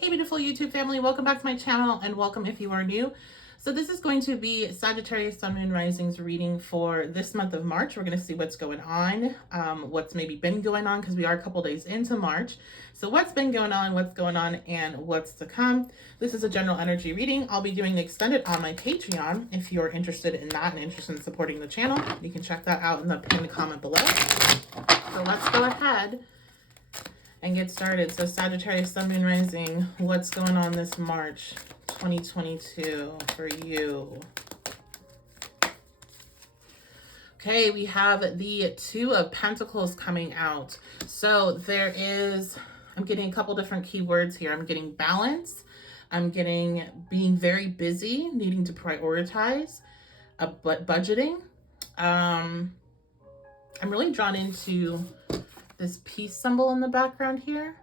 Hey beautiful YouTube family, welcome back to my channel and welcome if you are new. So this is going to be Sagittarius Sun Moon Risings reading for this month of March. We're going to see what's going on, what's maybe been going on because we are a couple days into March. So what's been going on, and what's to come. This is a general energy reading. I'll be doing the extended on my Patreon. If you're interested in that and interested in supporting the channel, you can check that out in the pinned comment below. So let's go ahead and get started. So Sagittarius Sun Moon Rising, what's going on this March 2022 for you? Okay, we have the Two of Pentacles coming out. So there is, I'm getting a couple different keywords here. I'm getting balance. I'm getting being very busy, needing to prioritize, but budgeting. I'm really drawn into this peace symbol in the background here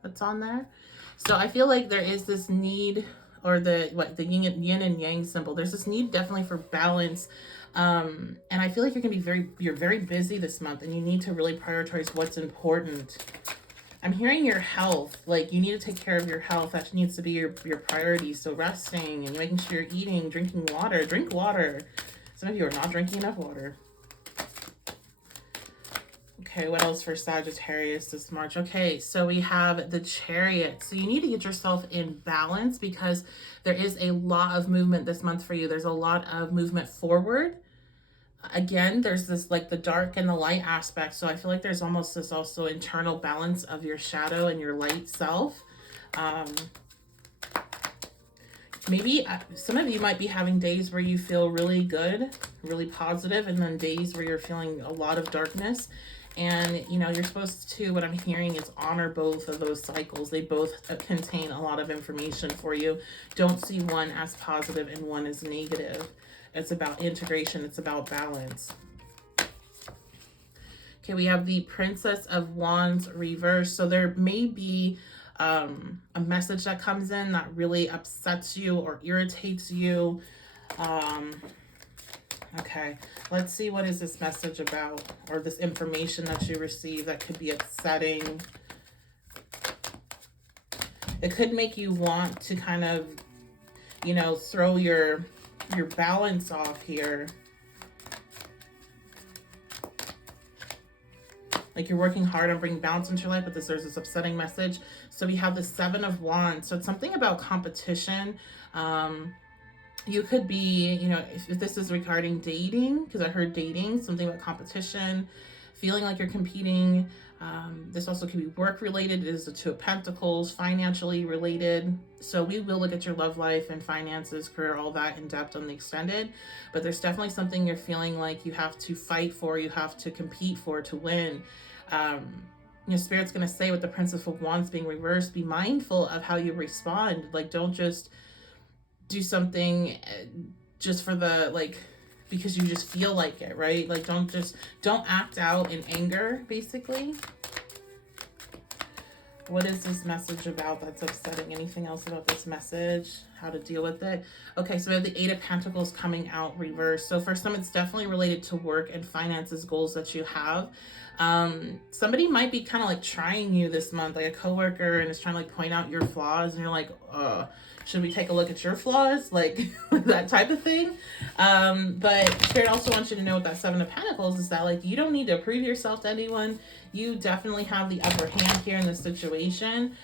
that's on there. So I feel like there is this need, or the yin and yang symbol. There's this need definitely for balance. And I feel like you're very busy this month and you need to really prioritize what's important. I'm hearing your health, like you need to take care of your health. That needs to be your priority. So resting and making sure you're eating, drinking water, drink water. Some of you are not drinking enough water. Okay, what else for Sagittarius this March? Okay, so we have the Chariot. So you need to get yourself in balance because there is a lot of movement this month for you. There's a lot of movement forward. Again, there's this like the dark and the light aspect. So I feel like there's almost this also internal balance of your shadow and your light self. Maybe some of you might be having days where you feel really good, really positive, and then days where you're feeling a lot of darkness. And, you know, you're supposed to, what I'm hearing is honor both of those cycles. They both contain a lot of information for you. Don't see one as positive and one as negative. It's about integration. It's about balance. Okay, we have the Princess of Wands reversed. So there may be a message that comes in that really upsets you or irritates you. Okay, let's see, what is this message about, or this information that you receive that could be upsetting. It could make you want to kind of, you know, throw your balance off here. Like you're working hard on bringing balance into your life, but there's this upsetting message. So we have the Seven of Wands. So it's something about competition. You could be, you know, if this is regarding dating, because I heard dating, something about competition, feeling like you're competing. This also could be work related. It is the Two of Pentacles, financially related. So we will look at your love life and finances, career, all that in depth on the extended. But there's definitely something you're feeling like you have to fight for, you have to compete for, to win. Your Spirit's going to say with the Princess of Wands being reversed, be mindful of how you respond. Like, don't just do something just for the, like, because you just feel like it, right? Like, don't act out in anger, basically. What is this message about that's upsetting? Anything else about this message? How to deal with it? Okay, so we have the Eight of Pentacles coming out reversed. So for some, it's definitely related to work and finances, goals that you have. Somebody might be kind of like trying you this month, like a coworker, and is trying to like point out your flaws, and you're like, should we take a look at your flaws? Like that type of thing. But Spirit also wants you to know with that Seven of Pentacles is that, like, you don't need to prove yourself to anyone. You definitely have the upper hand here in this situation.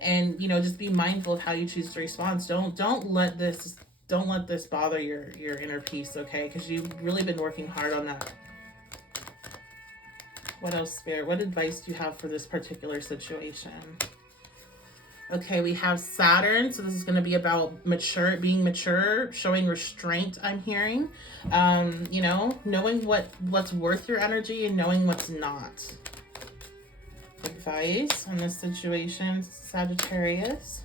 And, you know, just be mindful of how you choose to respond. Don't let this bother your inner peace, okay? Because you've really been working hard on that. What else, Spirit? What advice do you have for this particular situation? Okay, we have Saturn. So this is going to be about being mature, showing restraint, I'm hearing. You know, knowing what's worth your energy and knowing what's not. Advice on this situation, Sagittarius.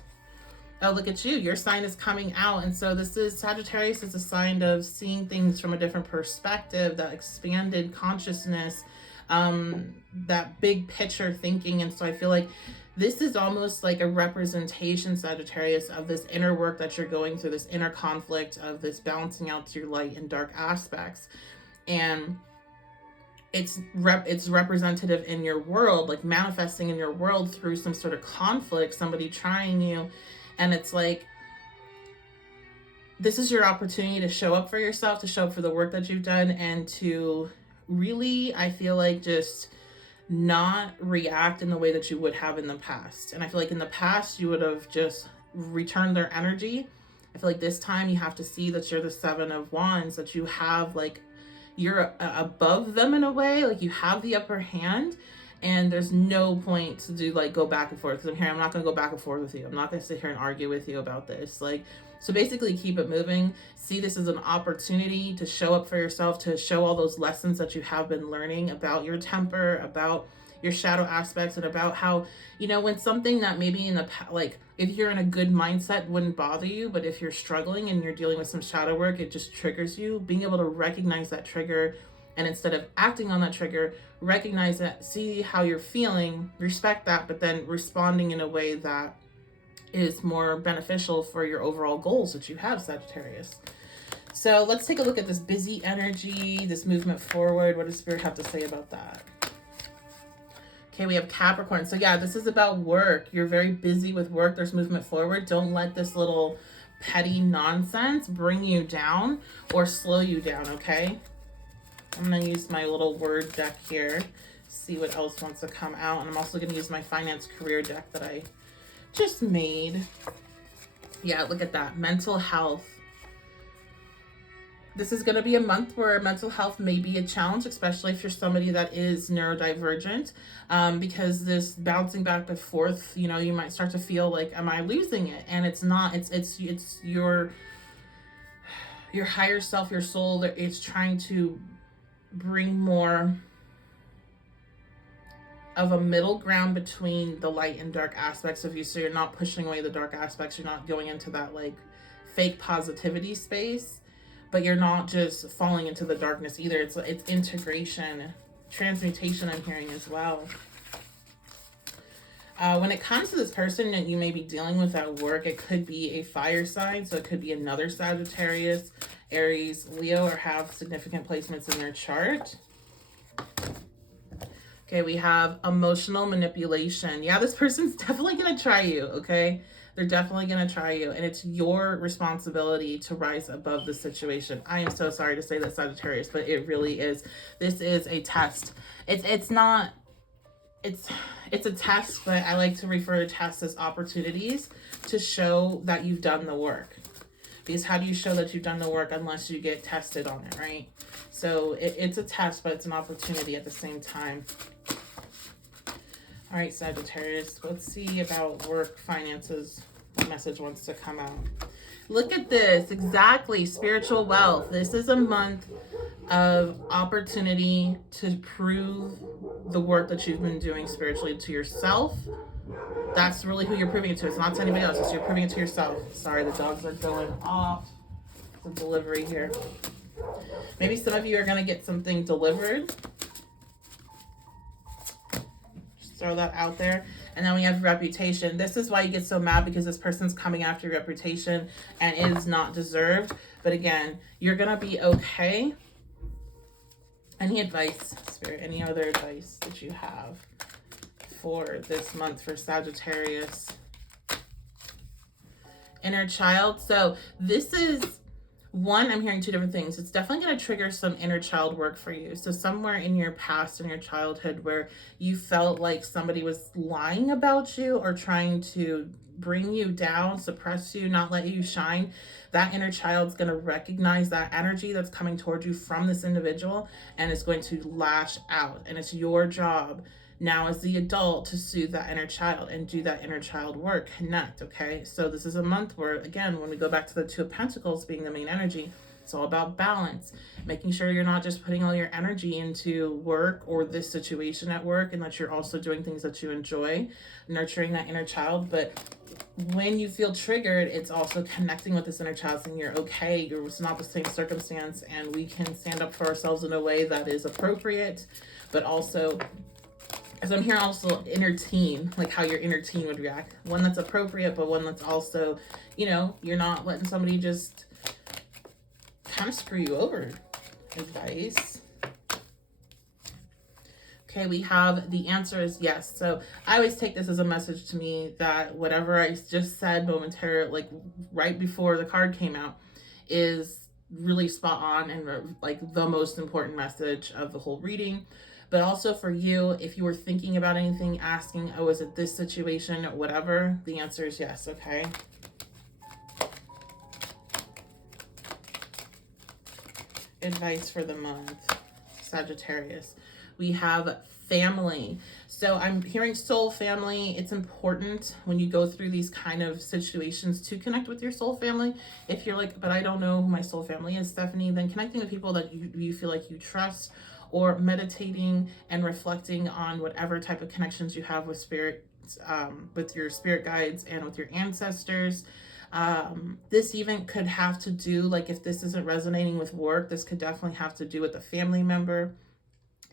Oh, look at you. Your sign is coming out. And so Sagittarius is a sign of seeing things from a different perspective, that expanded consciousness, that big picture thinking. And so I feel like this is almost like a representation, Sagittarius, of this inner work that you're going through, this inner conflict of this balancing out to your light and dark aspects. And it's representative in your world, like manifesting in your world through some sort of conflict, somebody trying you. And it's like, this is your opportunity to show up for yourself, to show up for the work that you've done, and to really, I feel like, just not react in the way that you would have in the past. And I feel like in the past you would have just returned their energy. I feel like this time you have to see that you're the Seven of Wands, that you have, like, you're above them in a way, like you have the upper hand, and there's no point to do, like, go back and forth, because I'm not going to go back and forth with you. I'm not going to sit here and argue with you about this. Like, so basically keep it moving. See this as an opportunity to show up for yourself, to show all those lessons that you have been learning about your temper, about your shadow aspects, and about how, you know, when something that maybe in the like, if you're in a good mindset wouldn't bother you, but if you're struggling and you're dealing with some shadow work, it just triggers you. Being able to recognize that trigger, and instead of acting on that trigger, recognize that, see how you're feeling, respect that, but then responding in a way that is more beneficial for your overall goals that you have, Sagittarius. So let's take a look at this busy energy, this movement forward. What does Spirit have to say about that? Okay, we have Capricorn. So yeah, this is about work. You're very busy with work. There's movement forward. Don't let this little petty nonsense bring you down or slow you down, okay? I'm going to use my little word deck here, see what else wants to come out. And I'm also going to use my finance career deck that I just made. Yeah, look at that. Mental health. This is going to be a month where mental health may be a challenge, especially if you're somebody that is neurodivergent, because this bouncing back and forth, you know, you might start to feel like, am I losing it? And it's not. It's your higher self, your soul, that it's trying to bring more of a middle ground between the light and dark aspects of you. So you're not pushing away the dark aspects. You're not going into that, like, fake positivity space, but you're not just falling into the darkness either. It's integration, transmutation, I'm hearing as well. When it comes to this person that you may be dealing with at work, it could be a fire sign. So it could be another Sagittarius, Aries, Leo, or have significant placements in their chart. Okay, we have emotional manipulation. Yeah, this person's definitely going to try you, okay? They're definitely going to try you, and it's your responsibility to rise above the situation. I am so sorry to say that, Sagittarius, but it really is. This is a test. It's a test, but I like to refer to tests as opportunities to show that you've done the work. Because how do you show that you've done the work unless you get tested on it, right? So it's a test, but it's an opportunity at the same time. All right, Sagittarius, let's see about work, finances. What message wants to come out? Look at this. Exactly. Spiritual wealth. This is a month of opportunity to prove the work that you've been doing spiritually to yourself. That's really who you're proving it to. It's not to anybody else. It's you're proving it to yourself. Sorry, the dogs are going off. It's a delivery here. Maybe some of you are going to get something delivered. Throw that out there. And then we have reputation. This is why you get so mad, because this person's coming after your reputation and it is not deserved. But again, you're gonna be okay. Any advice, Spirit? Any other advice that you have for this month for Sagittarius? Inner child. So this is one, I'm hearing two different things. It's definitely going to trigger some inner child work for you. So somewhere in your past, in your childhood, where you felt like somebody was lying about you or trying to bring you down, suppress you, not let you shine, that inner child's going to recognize that energy that's coming towards you from this individual, and it's going to lash out. And it's your job now as the adult to soothe that inner child and do that inner child work, connect, okay? So this is a month where, again, when we go back to the Two of Pentacles being the main energy, it's all about balance, making sure you're not just putting all your energy into work or this situation at work, and that you're also doing things that you enjoy, nurturing that inner child. But when you feel triggered, it's also connecting with this inner child, saying you're okay, it's not the same circumstance, and we can stand up for ourselves in a way that is appropriate, but also, as I'm hearing, also inner teen, like how your inner teen would react. One that's appropriate, but one that's also, you know, you're not letting somebody just kind of screw you over. Advice. Okay, we have the answer is yes. So I always take this as a message to me that whatever I just said momentarily, like right before the card came out, is really spot on and like the most important message of the whole reading. But also for you, if you were thinking about anything, asking, oh, is it this situation, whatever, the answer is yes, okay? Advice for the month, Sagittarius. We have family. So I'm hearing soul family. It's important when you go through these kind of situations to connect with your soul family. If you're like, but I don't know who my soul family is, Stephanie, then connecting with people that you feel like you trust, or meditating and reflecting on whatever type of connections you have with spirit, with your spirit guides and with your ancestors. This even could have to do, like if this isn't resonating with work, this could definitely have to do with a family member.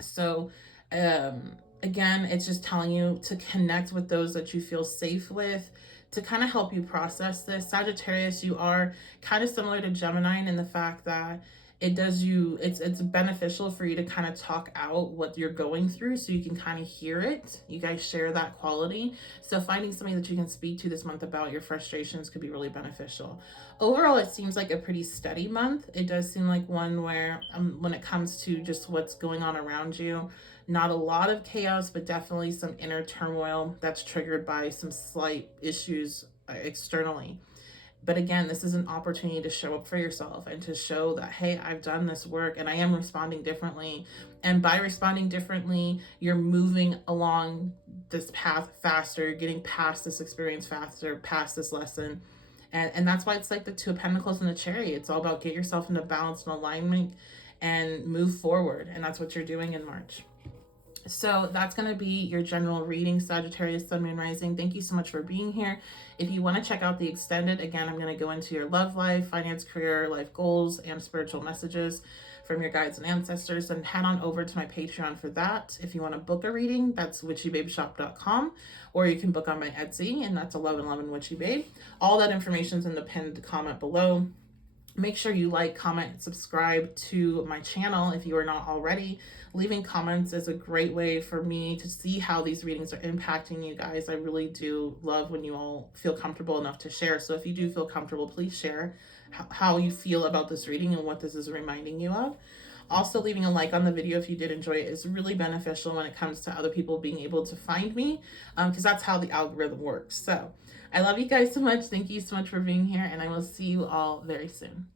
So again, it's just telling you to connect with those that you feel safe with to kind of help you process this. Sagittarius, you are kind of similar to Gemini in the fact that it's beneficial for you to kind of talk out what you're going through so you can kind of hear it. You guys share that quality. So finding somebody that you can speak to this month about your frustrations could be really beneficial. Overall, it seems like a pretty steady month. It does seem like one where when it comes to just what's going on around you, not a lot of chaos, but definitely some inner turmoil that's triggered by some slight issues externally. But again, this is an opportunity to show up for yourself and to show that, hey, I've done this work and I am responding differently. And by responding differently, you're moving along this path faster, you're getting past this experience faster, past this lesson. And that's why it's like the Two of Pentacles and the Chariot. It's all about get yourself into balance and alignment and move forward. And that's what you're doing in March. So that's going to be your general reading, Sagittarius, Sun, Moon, Rising. Thank you so much for being here. If you want to check out the extended, again, I'm going to go into your love life, finance, career, life goals, and spiritual messages from your guides and ancestors, and head on over to my Patreon for that. If you want to book a reading, that's witchybabeshop.com, or you can book on my Etsy, and that's 1111 Witchy Babe. All that information is in the pinned comment below. Make sure you like, comment, subscribe to my channel if you are not already. Leaving comments is a great way for me to see how these readings are impacting you guys. I really do love when you all feel comfortable enough to share. So if you do feel comfortable, please share how you feel about this reading and what this is reminding you of. Also, leaving a like on the video if you did enjoy it is really beneficial when it comes to other people being able to find me, because that's how the algorithm works. So I love you guys so much. Thank you so much for being here, and I will see you all very soon.